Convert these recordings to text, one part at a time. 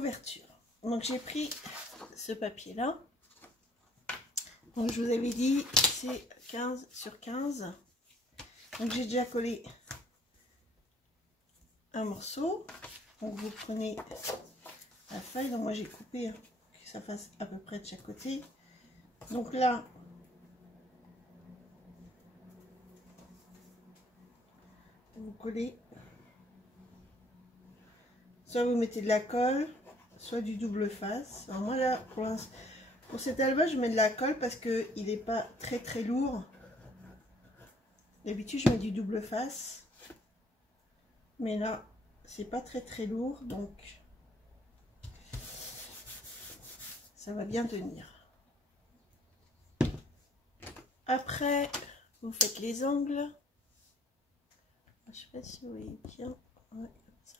couverture. Donc j'ai pris ce papier là. Donc je vous avais dit c'est 15 sur 15. Donc j'ai déjà collé un morceau. Donc vous prenez la feuille. Donc moi j'ai coupé hein, que ça fasse à peu près de chaque côté. Donc là vous collez, soit vous mettez de la colle, soit du double face. Alors moi là pour cet album je mets de la colle parce que il n'est pas très lourd. D'habitude je mets du double face, mais là c'est pas très lourd, donc ça va bien tenir. Après vous faites les angles. Je sais pas si vous voyez bien. Ouais, comme ça.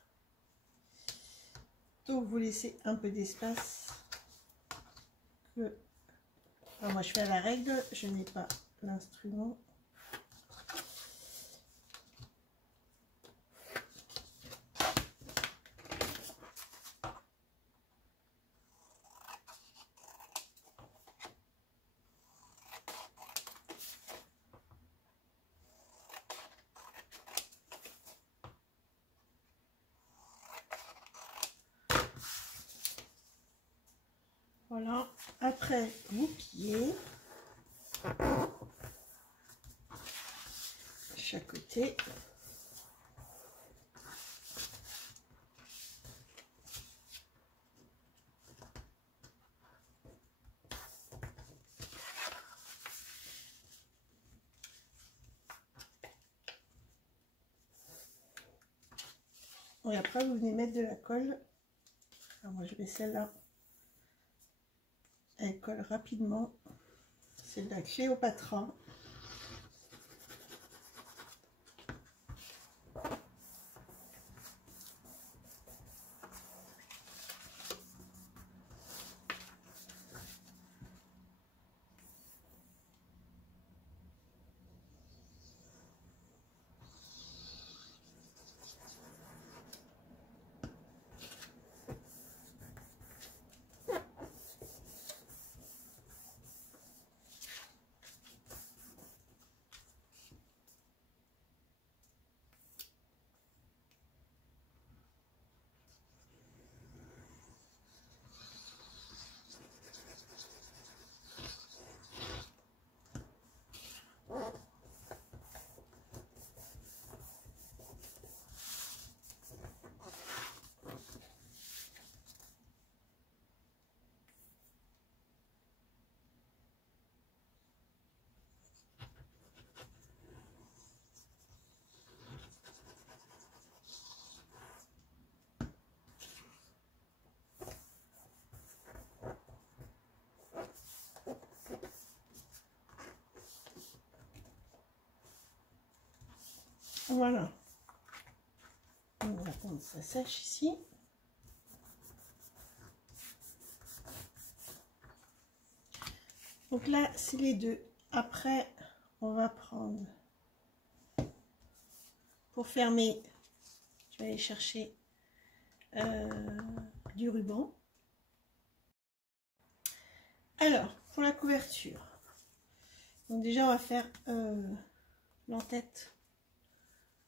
Donc vous laissez un peu d'espace. Alors moi je fais à la règle, je n'ai pas l'instrument. Voilà, après vous pliez chaque côté. Et après vous venez mettre de la colle. Alors moi je mets celle-là. Elle colle rapidement. C'est de la Cléopatra. Voilà. On va attendre que ça sèche ici. Donc là, c'est les deux. Après, on va prendre, pour fermer, je vais aller chercher du ruban. Alors, pour la couverture, donc déjà, on va faire l'entête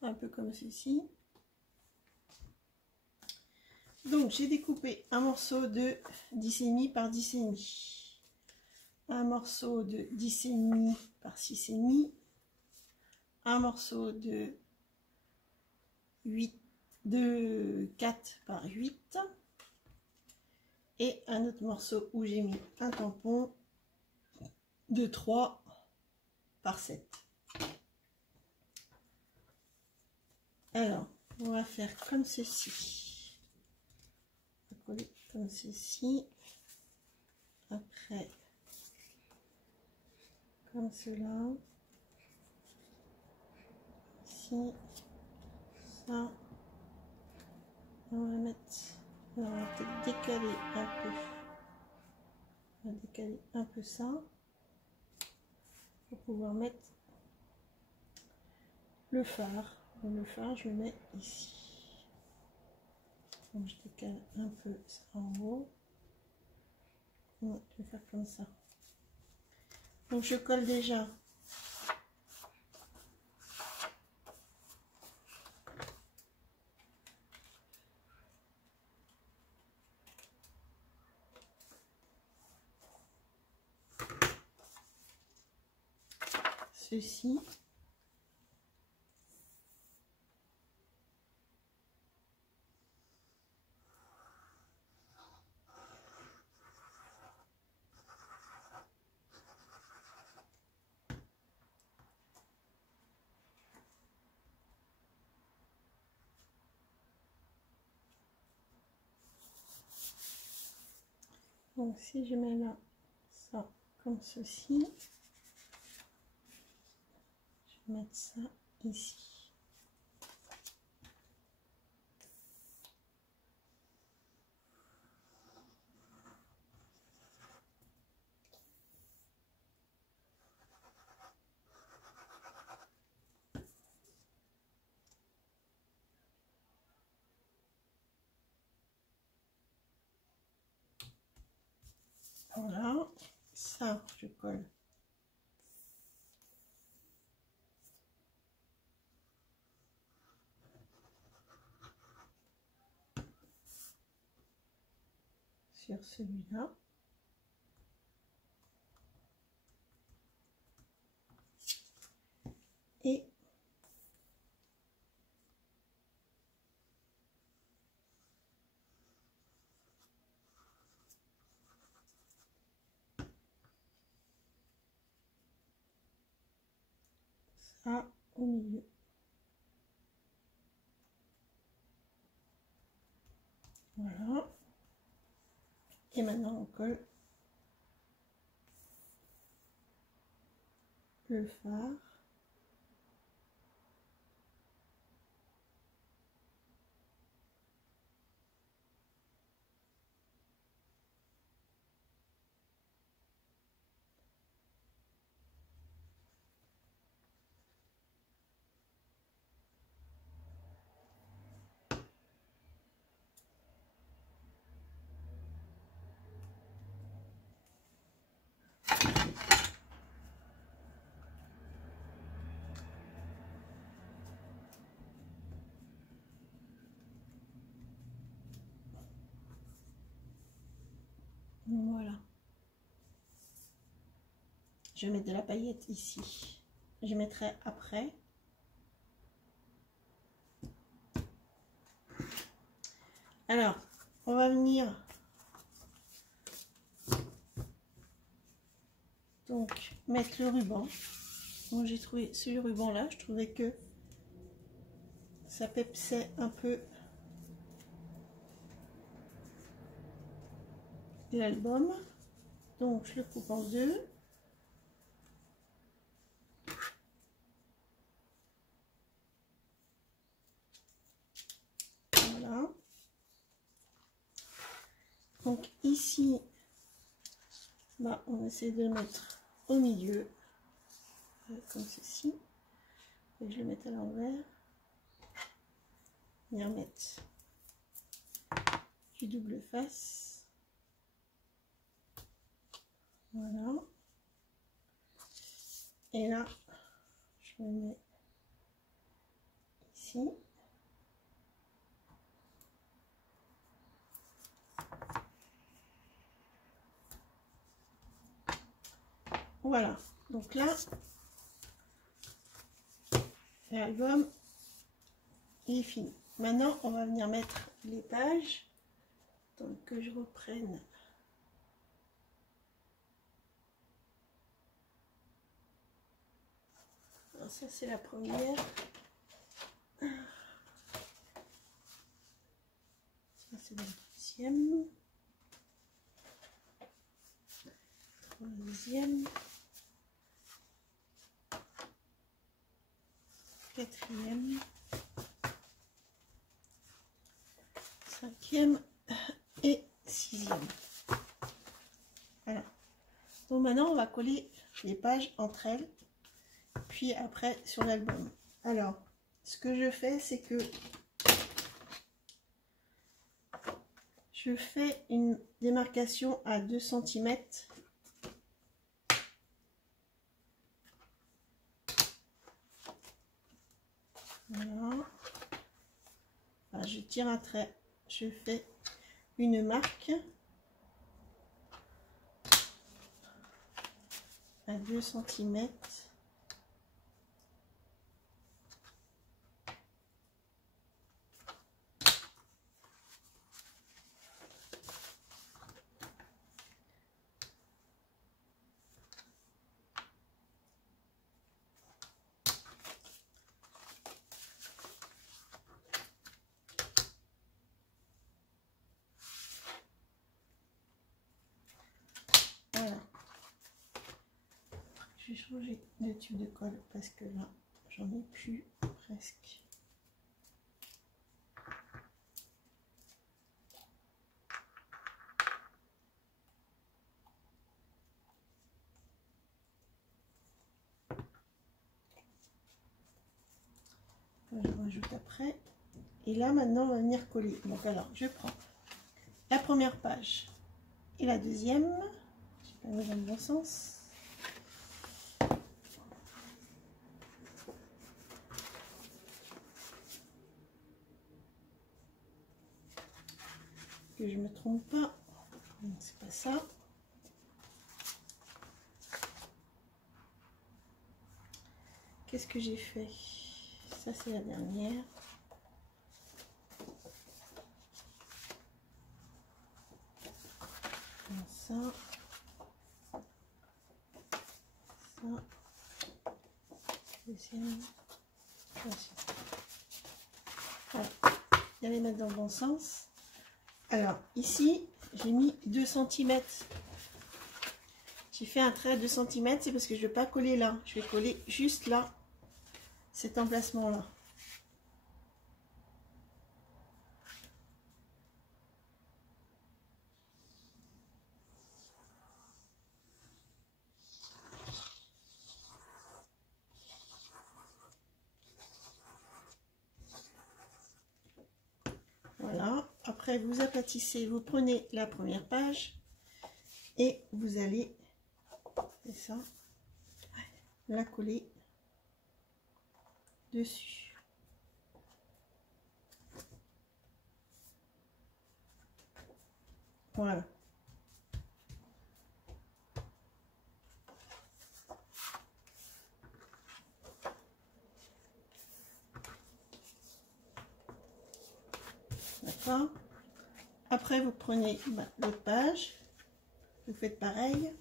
un peu comme ceci. Donc, j'ai découpé un morceau de 10,5 par 10,5. Un morceau de 10,5 par 6,5, un morceau de 4 par 8 et un autre morceau où j'ai mis un tampon de 3 par 7. Alors, on va faire comme ceci. On va coller comme ceci. Après, comme cela, ici, ça, on va mettre, on va peut-être décaler un peu, on va décaler un peu ça, pour pouvoir mettre le phare. Donc, le phare, je le mets ici. Donc je décale un peu ça en haut. Ouais, je vais faire comme ça. Donc je colle déjà ceci. Donc si je mets là ça comme ceci, je vais mettre ça ici. Voilà, ça je colle. Sur celui-là. Et ça au milieu. Voilà. Et maintenant on colle le phare. Voilà. Je vais mettre de la paillette ici. Je mettrai après. Alors, on va venir donc mettre le ruban. Donc j'ai trouvé ce ruban là, je trouvais que ça pepsait un peu l'album. Donc je le coupe en deux. Voilà. Donc ici, bah, on essaie de le mettre au milieu, comme ceci. Et je le mets à l'envers. Et remettre du double face. Voilà. Et là, je le mets ici. Voilà. Donc là, l'album est fini. Maintenant, on va venir mettre les pages. Donc que je reprenne. Alors ça, c'est la première. Ça, c'est la deuxième. Troisième. Quatrième. Cinquième et sixième. Voilà. Donc maintenant, on va coller les pages entre elles. Puis après sur l'album. Alors, ce que je fais, c'est que je fais une démarcation à 2 cm. Voilà. Enfin, je tire un trait, je fais une marque à 2 cm. Voilà. Je vais changer de tube de colle parce que là, j'en ai plus presque. Je rajoute après. Et là, maintenant, on va venir coller. Donc, alors, je prends la première page et la deuxième. Je n'ai pas mis dans le bon sens. Que je me trompe pas. C'est pas ça. Qu'est-ce que j'ai fait? Ça, c'est la dernière. Ça. Ça. Deuxième. Voilà. Bien les mettre dans le bon sens. Alors, ici, j'ai mis 2 cm. J'ai fait un trait à 2 cm, c'est parce que je ne vais pas coller là. Je vais coller juste là, cet emplacement-là. Voilà. Après, vous aplatissez, vous prenez la première page et vous allez, c'est ça, la coller dessus. Voilà. D'accord. Après, vous prenez l'autre page, vous faites pareil.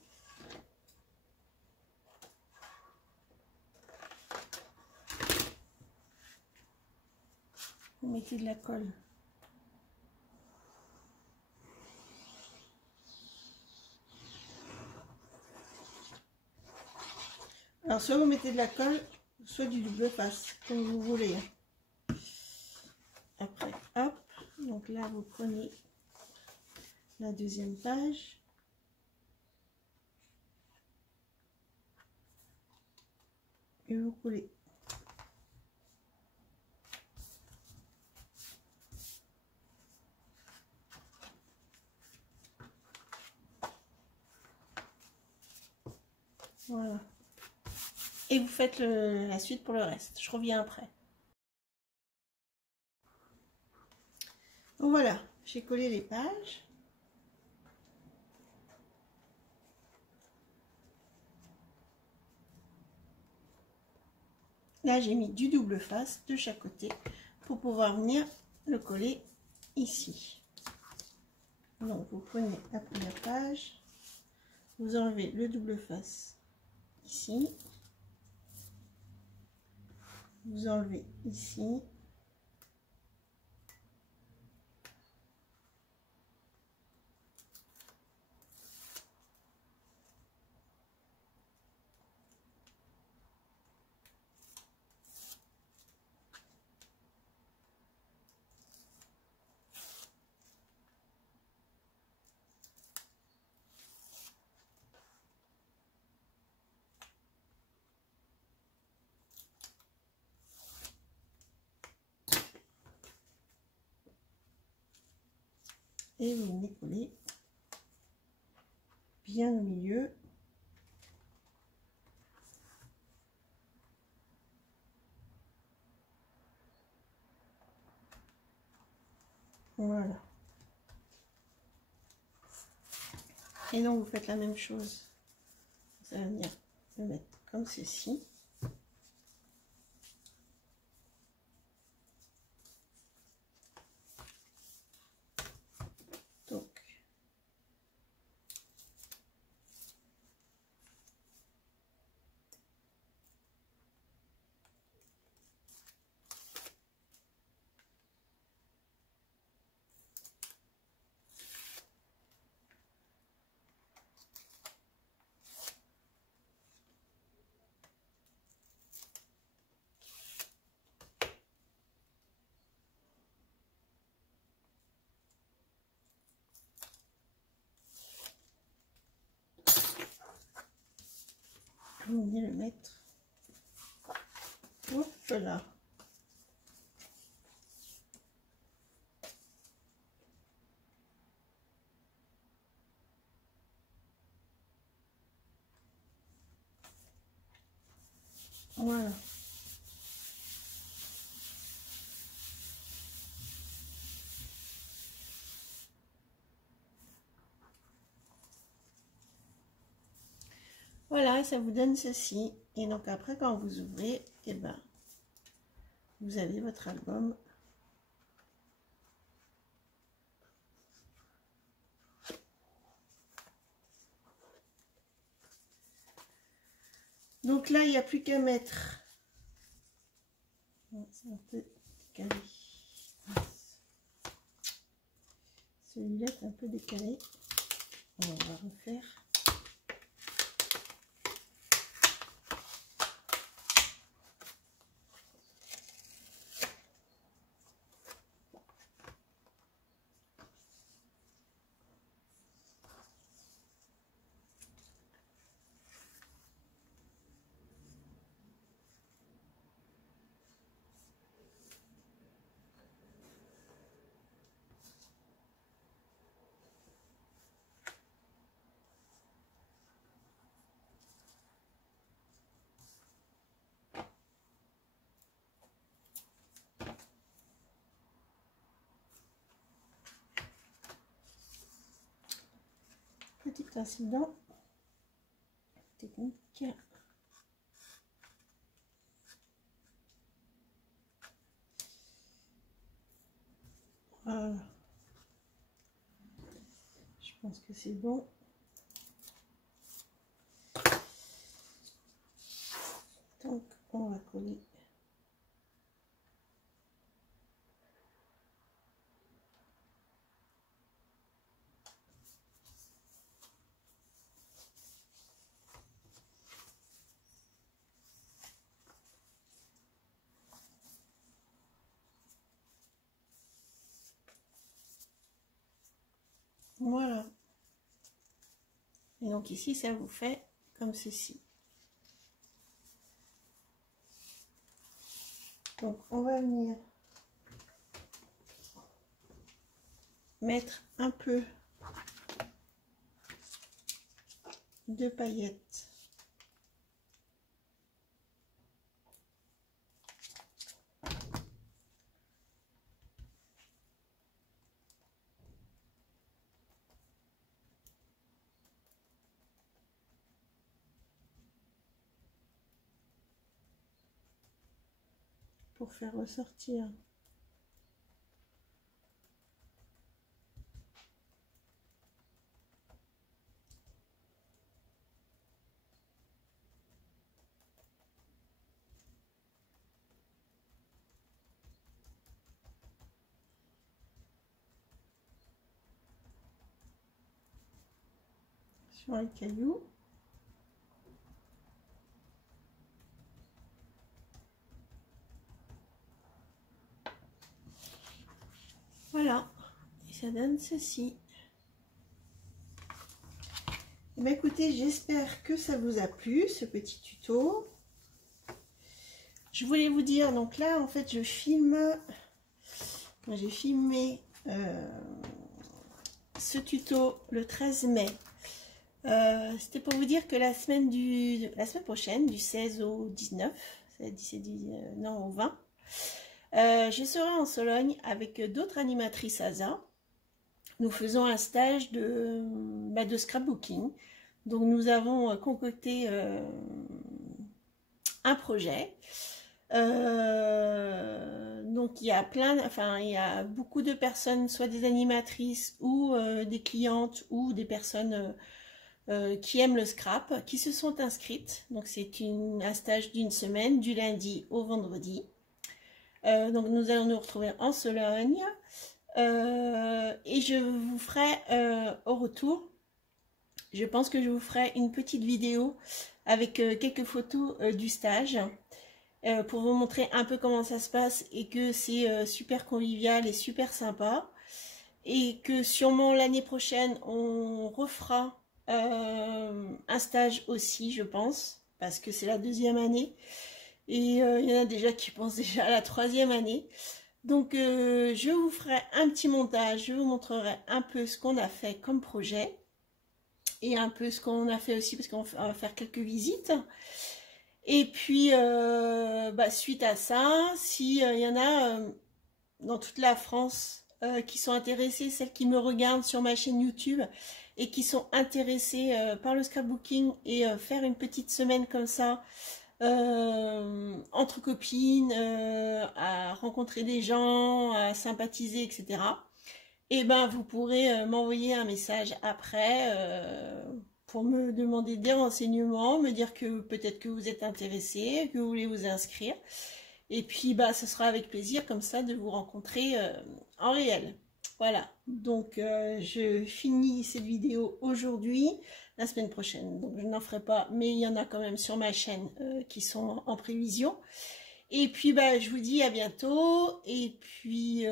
Vous mettez de la colle. Alors, soit vous mettez de la colle, soit du double face, comme vous voulez. Après, hop, donc là, vous prenez la deuxième page. Et vous collez. Voilà. Et vous faites la suite pour le reste. Je reviens après. Donc voilà, j'ai collé les pages. Là, j'ai mis du double face de chaque côté pour pouvoir venir le coller ici. Donc, vous prenez la première page, vous enlevez le double face ici, vous enlevez ici, et vous venez coller bien au milieu. Voilà. Et donc vous faites la même chose. Vous allez venir le mettre comme ceci. Donc vous venez le mettre. Hop là. Voilà. Voilà, ça vous donne ceci. Et donc après, quand vous ouvrez, et ben, vous avez votre album. Donc là, il n'y a plus qu'à mettre. C'est un peu décalé. Celui-là est un peu décalé. On va refaire. Petit incident technique. Voilà. Je pense que c'est bon. Donc, on va coller. Voilà. Et donc ici, ça vous fait comme ceci. Donc, on va venir mettre un peu de paillettes pour faire ressortir sur les cailloux. Voilà, et ça donne ceci. Eh bien, écoutez, j'espère que ça vous a plu, ce petit tuto. Je voulais vous dire, donc là, en fait, je filme, j'ai filmé ce tuto le 13 mai. C'était pour vous dire que la semaine prochaine, du 16 au 19, non, au 20, je serai en Sologne avec d'autres animatrices ASA. Nous faisons un stage de scrapbooking. Donc nous avons concocté un projet. Donc il y a beaucoup de personnes, soit des animatrices ou des clientes ou des personnes qui aiment le scrap, qui se sont inscrites. Donc c'est un stage d'une semaine, du lundi au vendredi. Donc nous allons nous retrouver en Sologne et je vous ferai au retour, je pense que je vous ferai une petite vidéo avec quelques photos du stage pour vous montrer un peu comment ça se passe et que c'est super convivial et super sympa, et que sûrement l'année prochaine on refera un stage aussi, je pense, parce que c'est la 2e année et il y en a déjà qui pensent déjà à la 3e année. Donc je vous ferai un petit montage, je vous montrerai un peu ce qu'on a fait comme projet et un peu ce qu'on a fait aussi, parce qu'on va faire quelques visites. Et puis suite à ça, si y en a dans toute la France qui sont intéressées, celles qui me regardent sur ma chaîne YouTube et qui sont intéressées par le scrapbooking et faire une petite semaine comme ça entre copines, à rencontrer des gens, à sympathiser, etc. Et ben vous pourrez m'envoyer un message après pour me demander des renseignements, me dire que peut-être que vous êtes intéressé, que vous voulez vous inscrire. Et puis ce sera avec plaisir comme ça de vous rencontrer en réel. Voilà, donc je finis cette vidéo aujourd'hui. La semaine prochaine, donc je n'en ferai pas, mais il y en a quand même sur ma chaîne qui sont en prévision. Et puis je vous dis à bientôt, et puis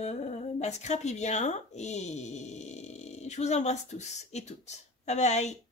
scrapez bien, et je vous embrasse tous et toutes. Bye bye.